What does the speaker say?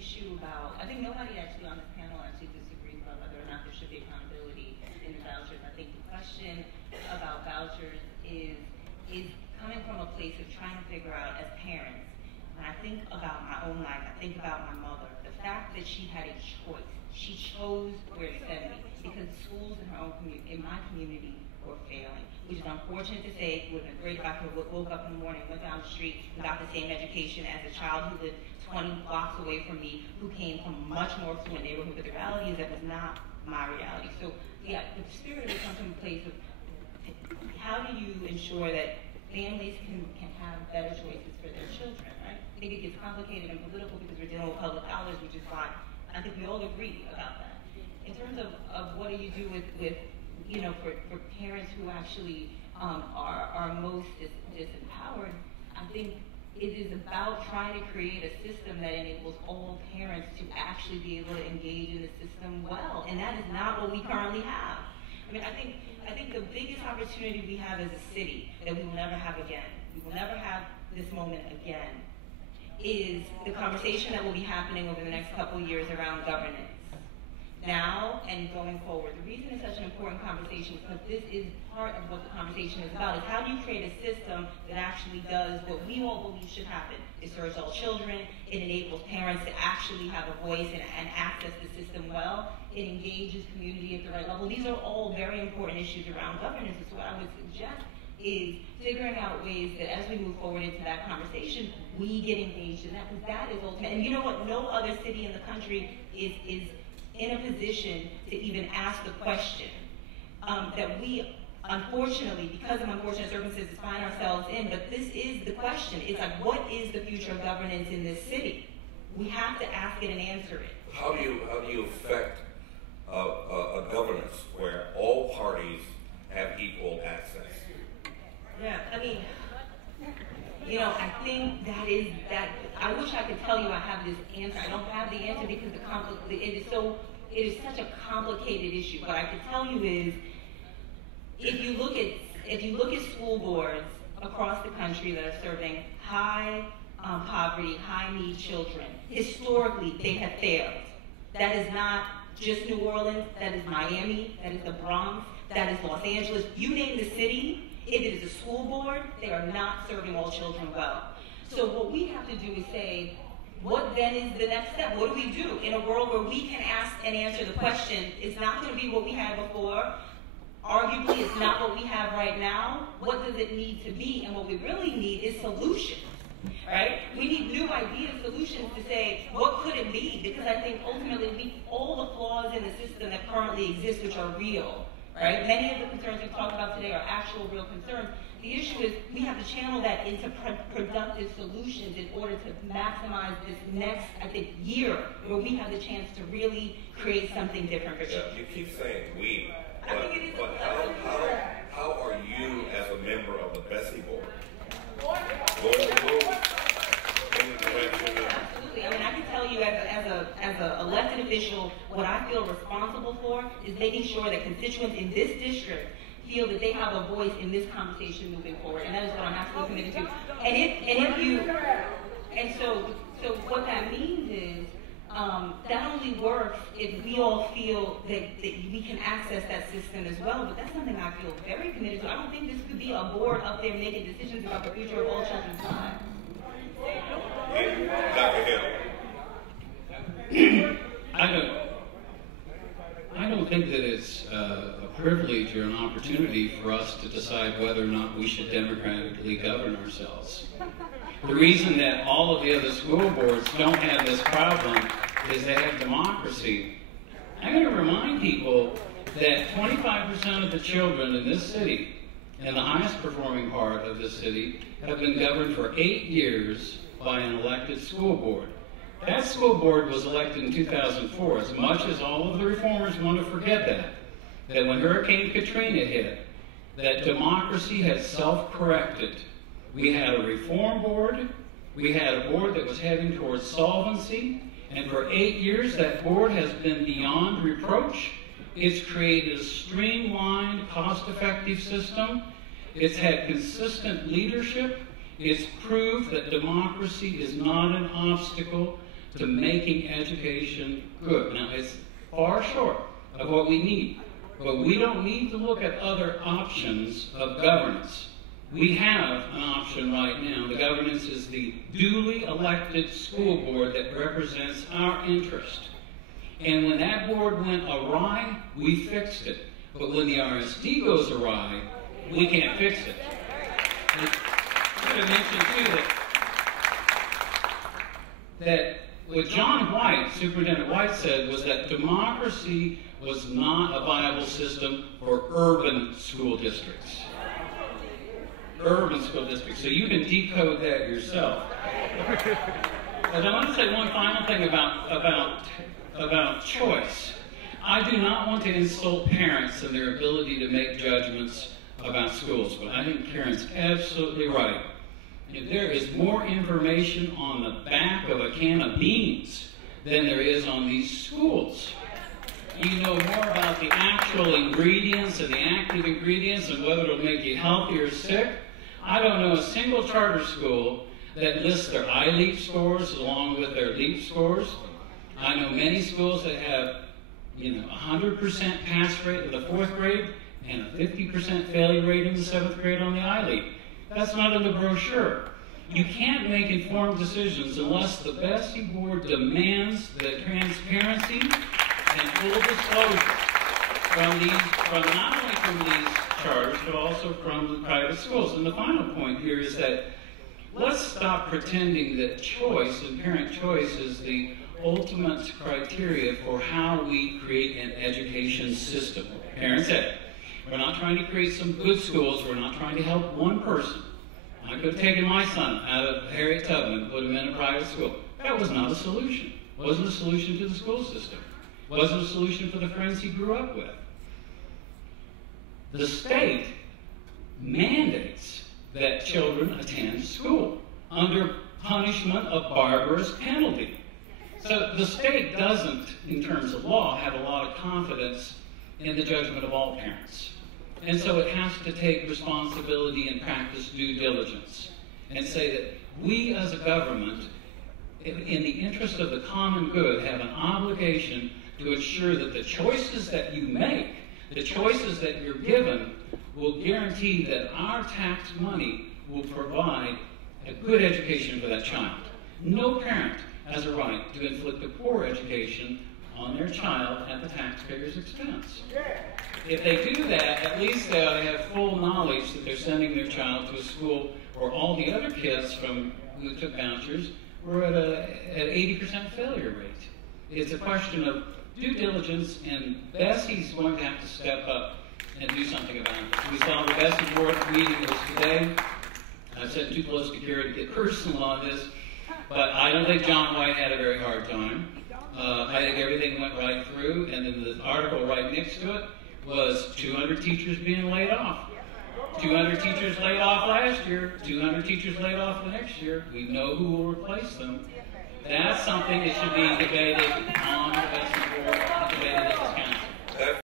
issue about, I think nobody actually on this panel actually disagrees about whether or not there should be accountability in the vouchers. I think the question about vouchers is coming from a place of trying to figure out as parents, when I think about my own life, I think about my mother, the fact that she had a choice. She chose where to send me because schools in her own community, in my community, were failing, which is unfortunate to say. It would have been great if I could have woke up in the morning, went down the street, and got the same education as a child who lived 20 blocks away from me, who came from a much more affluent neighborhood. But the reality is that was not my reality. So yeah, the spirit of it comes from a place of how do you ensure that families can have better choices for their children, right? I think it gets complicated and political because we're dealing with public dollars, which is why I think we all agree about that. In terms of what do you do with you know, for parents who actually are most disempowered, I think it is about trying to create a system that enables all parents to actually be able to engage in the system well, and that is not what we currently have. I mean, I think the biggest opportunity we have as a city that we will never have again, we will never have this moment again, is the conversation that will be happening over the next couple of years around governance. Now and going forward. The reason it's such an important conversation is because this is part of what the conversation is about, is how do you create a system that actually does what we all believe should happen. It serves all children, it enables parents to actually have a voice and access the system well, it engages community at the right level. These are all very important issues around governance. So what I would suggest is figuring out ways that as we move forward into that conversation, we get engaged in that, because that is ultimate. And you know what, no other city in the country is in a position to even ask the question that we, unfortunately, because of unfortunate circumstances, find ourselves in. But this is the question. It's like, what is the future of governance in this city? We have to ask it and answer it. How do you affect a governance where all parties have equal access? Yeah, I mean, you know, I think that I wish I could tell you I have this answer. I don't have the answer because it is such a complicated issue. What I can tell you is, if you look at school boards across the country that are serving high poverty, high need children, historically they have failed. That is not just New Orleans, that is Miami, that is the Bronx, that is Los Angeles. You name the city. If it is a school board, they are not serving all children well. So what we have to do is say, what then is the next step? What do we do in a world where we can ask and answer the question? It's not going to be what we had before. Arguably, it's not what we have right now. What does it need to be? And what we really need is solutions, right? We need new ideas, solutions to say, what could it be? Because I think ultimately, all the flaws in the system that currently exist, which are real, right? Many of the concerns we've talked about today are actual real concerns. The issue is we have to channel that into productive solutions in order to maximize this next, I think, year where we have the chance to really create something different for children. You keep saying we, but how are you as a member of the Bessie Board going to move in the direction of... Absolutely. I mean, I can tell you as an elected official, what I feel responsible for is making sure that constituents in this district feel that they have a voice in this conversation moving forward, and that is what I'm absolutely committed to. So what that means is that only works if we all feel that we can access that system as well. But that's something I feel very committed to. I don't think this could be a board up there making decisions about the future of all children's lives. Dr. Hill. I don't think that it's a privilege or an opportunity for us to decide whether or not we should democratically govern ourselves. The reason that all of the other school boards don't have this problem is they have democracy. I'm going to remind people that 25% of the children in this city, in the highest performing part of this city, have been governed for 8 years by an elected school board. That school board was elected in 2004. As much as all of the reformers want to forget that when Hurricane Katrina hit, that democracy has self-corrected. We had a reform board, we had a board that was heading towards solvency, and for 8 years that board has been beyond reproach. It's created a streamlined, cost-effective system. It's had consistent leadership. It's proved that democracy is not an obstacle to making education good. Now, it's far short of what we need, but we don't need to look at other options of governance. We have an option right now. The governance is the duly elected school board that represents our interest. And when that board went awry, we fixed it. But when the RSD goes awry, we can't fix it. I should have mentioned too that what John White, Superintendent White, said was that democracy was not a viable system for urban school districts. Urban school districts. So you can decode that yourself. But I want to say one final thing about choice. I do not want to insult parents and their ability to make judgments about schools, but I think Karen's absolutely right. If there is more information on the back of a can of beans than there is on these schools. You know more about the actual ingredients and the active ingredients and whether it'll make you healthy or sick. I don't know a single charter school that lists their iLEAP scores along with their LEAP scores. I know many schools that have 100% pass rate in the 4th grade and a 50% failure rate in the 7th grade on the iLEAP. That's not in the brochure. You can't make informed decisions unless the Bessie Board demands the transparency and full disclosure from not only from these charters, but also from the private schools. And the final point here is that let's stop pretending that choice and parent choice is the ultimate criteria for how we create an education system. Parents said, we're not trying to create some good schools. We're not trying to help one person. I could have taken my son out of Harriet Tubman and put him in a private school. That was not a solution. It wasn't a solution to the school system. It wasn't a solution for the friends he grew up with. The state mandates that children attend school under punishment of barbarous penalty. So the state doesn't, in terms of law, have a lot of confidence in the judgment of all parents. And so it has to take responsibility and practice due diligence and say that we as a government, in the interest of the common good, have an obligation to ensure that the choices that you make, the choices that you're given, will guarantee that our tax money will provide a good education for that child. No parent has a right to inflict a poor education on their child at the taxpayer's expense. If they do that, at least they ought to have full knowledge that they're sending their child to a school where all the other kids who took vouchers were at an 80% failure rate. It's a question of due diligence, and Bessie's going to have to step up and do something about it. We saw the Bessie board meeting was today. I've said too close to Kara to get personal on this, but I don't think John White had a very hard time. I think everything went right through, and then the article right next to it was 200 teachers being laid off. 200 teachers laid off last year, 200 teachers laid off the next year. We know who will replace them. That's something that should be debated on the Bessie board, debated at the